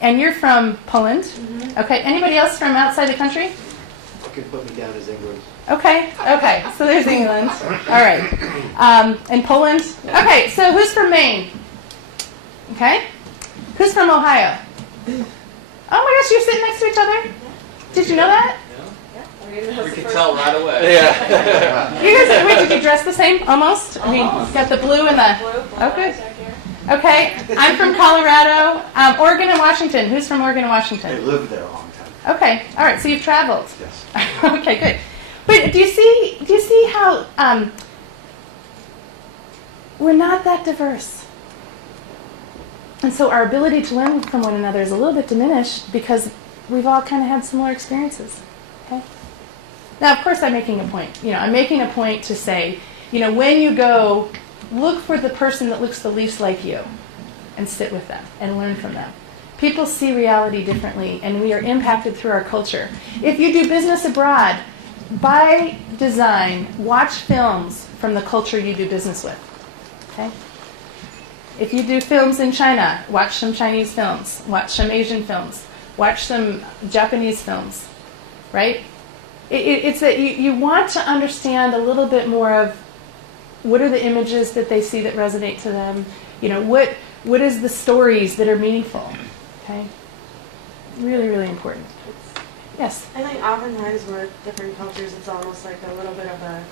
And you're from Poland. Mm-hmm. Okay. Anybody else from outside the country? You can put me down as England. Okay. Okay. So there's England. All right. And Poland. Okay. So who's from Maine? Okay. Who's from Ohio? Oh my gosh, you're sitting next to each other? Did you know that? We can tell right away. Yeah. You guys, wait, did you dress the same? Almost? I mean, got the blue and the... Oh, good. Okay, I'm from Colorado. Oregon and Washington. Who's from Oregon and I Washington? lived there a long time. Okay, all right, so you've traveled. Yes. Okay, good. But do you see how we're not that diverse? And so our ability to learn from one another is a little bit diminished because we've all kind of had similar experiences. Okay? Now, of course, I'm making a point. I'm making a point to say, when you go, look for the person that looks the least like you and sit with them and learn from them. People see reality differently, and we are impacted through our culture. If you do business abroad, by design, watch films from the culture you do business with. Okay? If you do films in China, watch some Chinese films, watch some Asian films, watch some Japanese films, right? It's that you want to understand a little bit more of what are the images that they see that resonate to them. What is the stories that are meaningful? Okay, really, really important. Yes. I think oftentimes with different cultures, it's almost like a little bit of a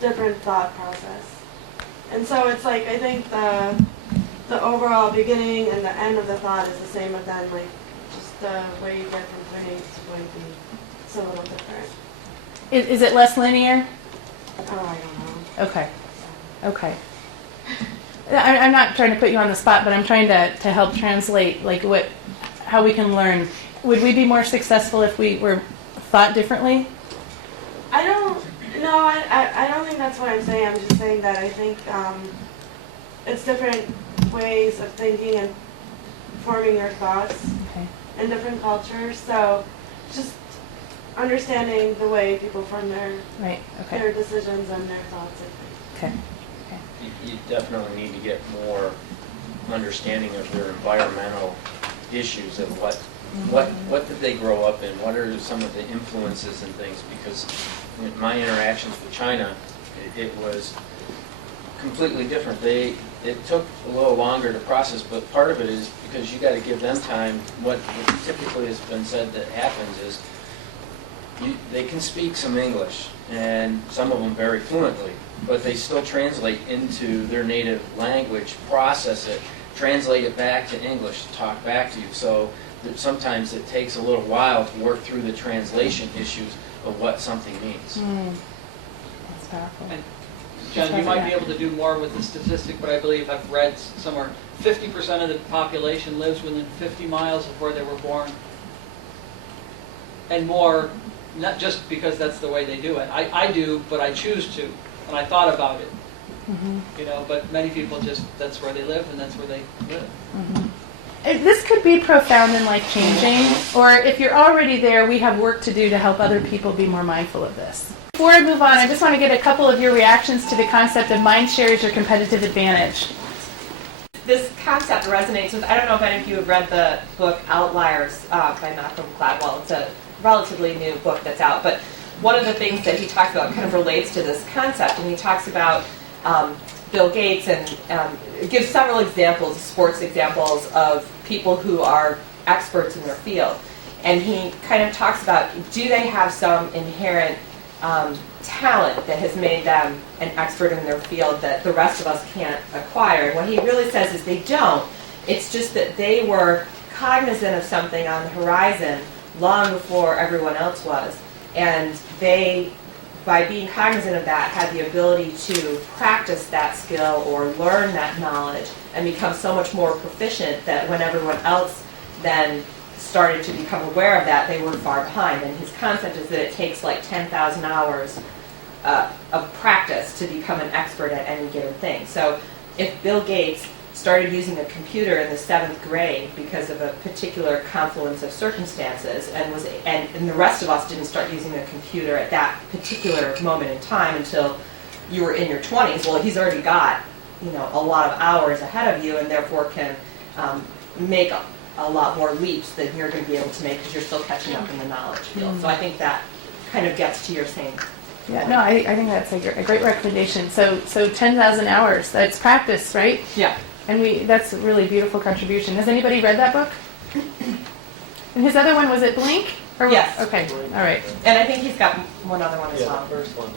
different thought process, and so it's like I think the overall beginning and the end of the thought is the same, but then like just the way you get from point A to point B, it's a little different. Is it less linear? Oh, I don't know. Okay. Okay. I'm not trying to put you on the spot, but I'm trying to help translate how we can learn. Would we be more successful if we were thought differently? I don't think that's what I'm saying. I'm just saying that I think it's different ways of thinking and forming your thoughts in different cultures. So just understanding the way people form their decisions and their thoughts, I think. Okay. You definitely need to get more understanding of their environmental issues and what did they grow up in, what are some of the influences and things, because in my interactions with China, it was completely different. It took a little longer to process, but part of it is because you got to give them time. What typically has been said that happens is they can speak some English, and some of them very fluently, but they still translate into their native language, process it, translate it back to English, talk back to you. So that sometimes it takes a little while to work through the translation issues of what something means. That's powerful. And John, you might be able to do more with the statistic, but I believe I've read somewhere 50% of the population lives within 50 miles of where they were born. And more, not just because that's the way they do it. I do, but I choose to, and I thought about it. Mm-hmm. But many people just, that's where they live and that's where they live. Mm-hmm. This could be profound and life-changing, or if you're already there, we have work to do to help other people be more mindful of this. Before I move on, I just want to get a couple of your reactions to the concept of mind share as your competitive advantage. This concept resonates with, I don't know if any of you have read the book Outliers by Malcolm Gladwell. It's a relatively new book that's out, but one of the things that he talks about kind of relates to this concept, and he talks about Bill Gates and gives several examples, sports examples of people who are experts in their field. And he kind of talks about, do they have some inherent talent that has made them an expert in their field that the rest of us can't acquire? And what he really says is they don't. It's just that they were cognizant of something on the horizon long before everyone else was. And they, by being cognizant of that, had the ability to practice that skill or learn that knowledge and become so much more proficient that when everyone else then started to become aware of that, they were far behind. And his concept is that it takes like 10,000 hours of practice to become an expert at any given thing. So if Bill Gates started using a computer in the 7th grade because of a particular confluence of circumstances, and the rest of us didn't start using a computer at that particular moment in time until you were in your 20s, well, he's already got a lot of hours ahead of you, and therefore can make a lot more leaps than you're going to be able to make because you're still catching up in the knowledge field. So I think that kind of gets to your same. Yeah, no, I think that's a great recommendation. So 10,000 hours, that's practice, right? Yeah. And that's a really beautiful contribution. Has anybody read that book? And his other one, was it Blink? Or Yes. Okay, all right. And I think he's got one other one as well. first one.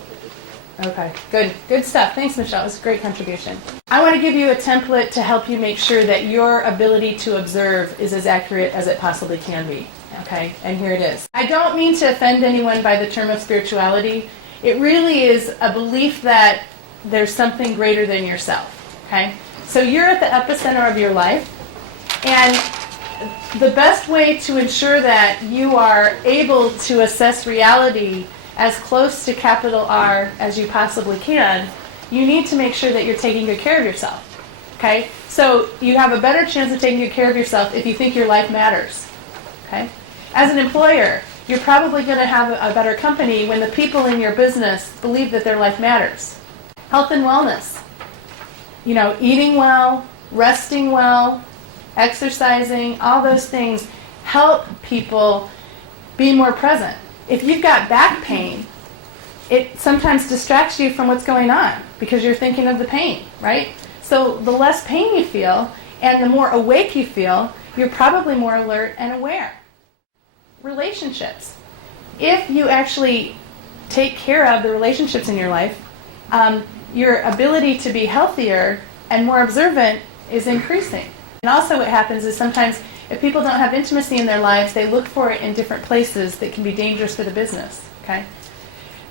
Okay, good stuff. Thanks, Michelle. It was a great contribution. I want to give you a template to help you make sure that your ability to observe is as accurate as it possibly can be. Okay, and here it is. I don't mean to offend anyone by the term of spirituality. It really is a belief that there's something greater than yourself. Okay, so you're at the epicenter of your life, and the best way to ensure that you are able to assess reality as close to capital R as you possibly can, you need to make sure that you're taking good care of yourself. Okay? So you have a better chance of taking good care of yourself if you think your life matters. Okay? As an employer, you're probably going to have a better company when the people in your business believe that their life matters. Health and wellness. You know, eating well, resting well, exercising, all those things help people be more present. If you've got back pain, it sometimes distracts you from what's going on because you're thinking of the pain, right? So the less pain you feel and the more awake you feel, you're probably more alert and aware. Relationships. If you actually take care of the relationships in your life, your ability to be healthier and more observant is increasing. And also what happens is sometimes if people don't have intimacy in their lives, they look for it in different places that can be dangerous for the business. Okay?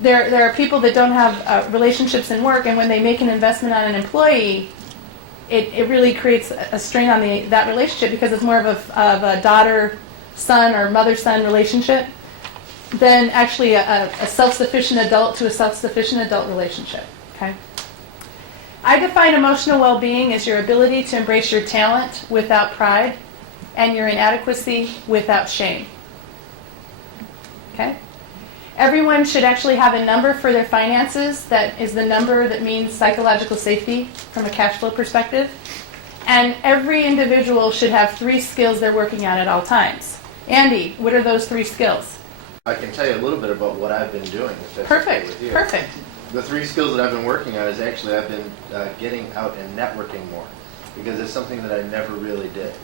There are people that don't have relationships in work, and when they make an investment on an employee, it really creates a strain on that relationship because it's more of a daughter-son or mother-son relationship than actually a self-sufficient adult to a self-sufficient adult relationship. Okay? I define emotional well-being as your ability to embrace your talent without pride and your inadequacy without shame. Okay? Everyone should actually have a number for their finances that is the number that means psychological safety from a cash flow perspective. And every individual should have 3 skills they're working on at all times. Andy, what are those 3 skills? I can tell you a little bit about what I've been doing, if that's okay with you. Perfect. The 3 skills that I've been working on is actually I've been getting out and networking more because it's something that I never really did.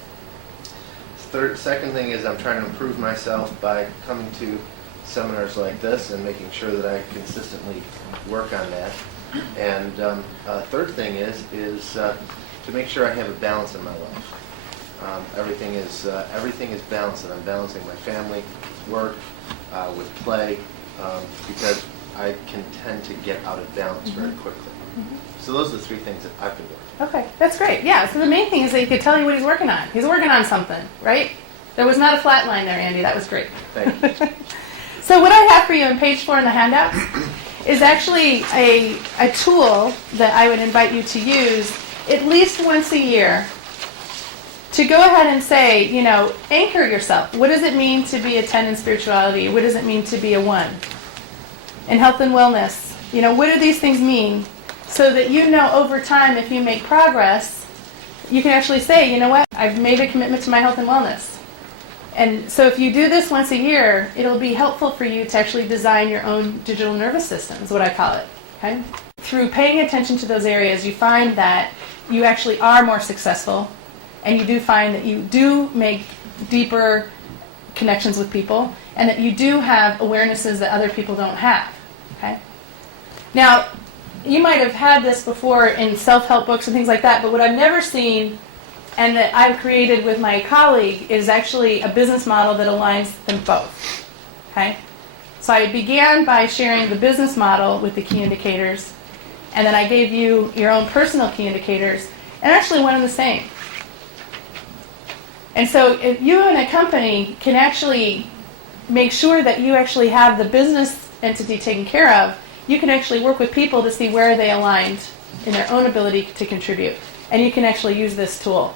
Second thing is I'm trying to improve myself by coming to seminars like this and making sure that I consistently work on that. And third thing is to make sure I have a balance in my life. Everything is balanced, and I'm balancing my family, work, with play, because I can tend to get out of balance very quickly. So those are the 3 things that I've been doing. Okay, that's great. Yeah, so the main thing is that he could tell you what he's working on. He's working on something, right? There was not a flat line there, Andy. That was great. Thank you. So what I have for you on page 4 in the handouts is actually a tool that I would invite you to use at least once a year to go ahead and say, you know, anchor yourself. What does it mean to be a 10 in spirituality? What does it mean to be a 1? In health and wellness, you know, what do these things mean? So that you know over time, if you make progress, you can actually say, you know what, I've made a commitment to my health and wellness. And so if you do this once a year, it'll be helpful for you to actually design your own digital nervous system, is what I call it. Okay? Through paying attention to those areas, you find that you actually are more successful, and you do find that you do make deeper connections with people, and that you do have awarenesses that other people don't have. Okay? Now, you might have had this before in self-help books and things like that, but what I've never seen and that I've created with my colleague is actually a business model that aligns them both. Okay? So I began by sharing the business model with the key indicators, and then I gave you your own personal key indicators, and actually one and the same. And so if you and a company can actually make sure that you actually have the business entity taken care of, you can actually work with people to see where they aligned in their own ability to contribute. And you can actually use this tool.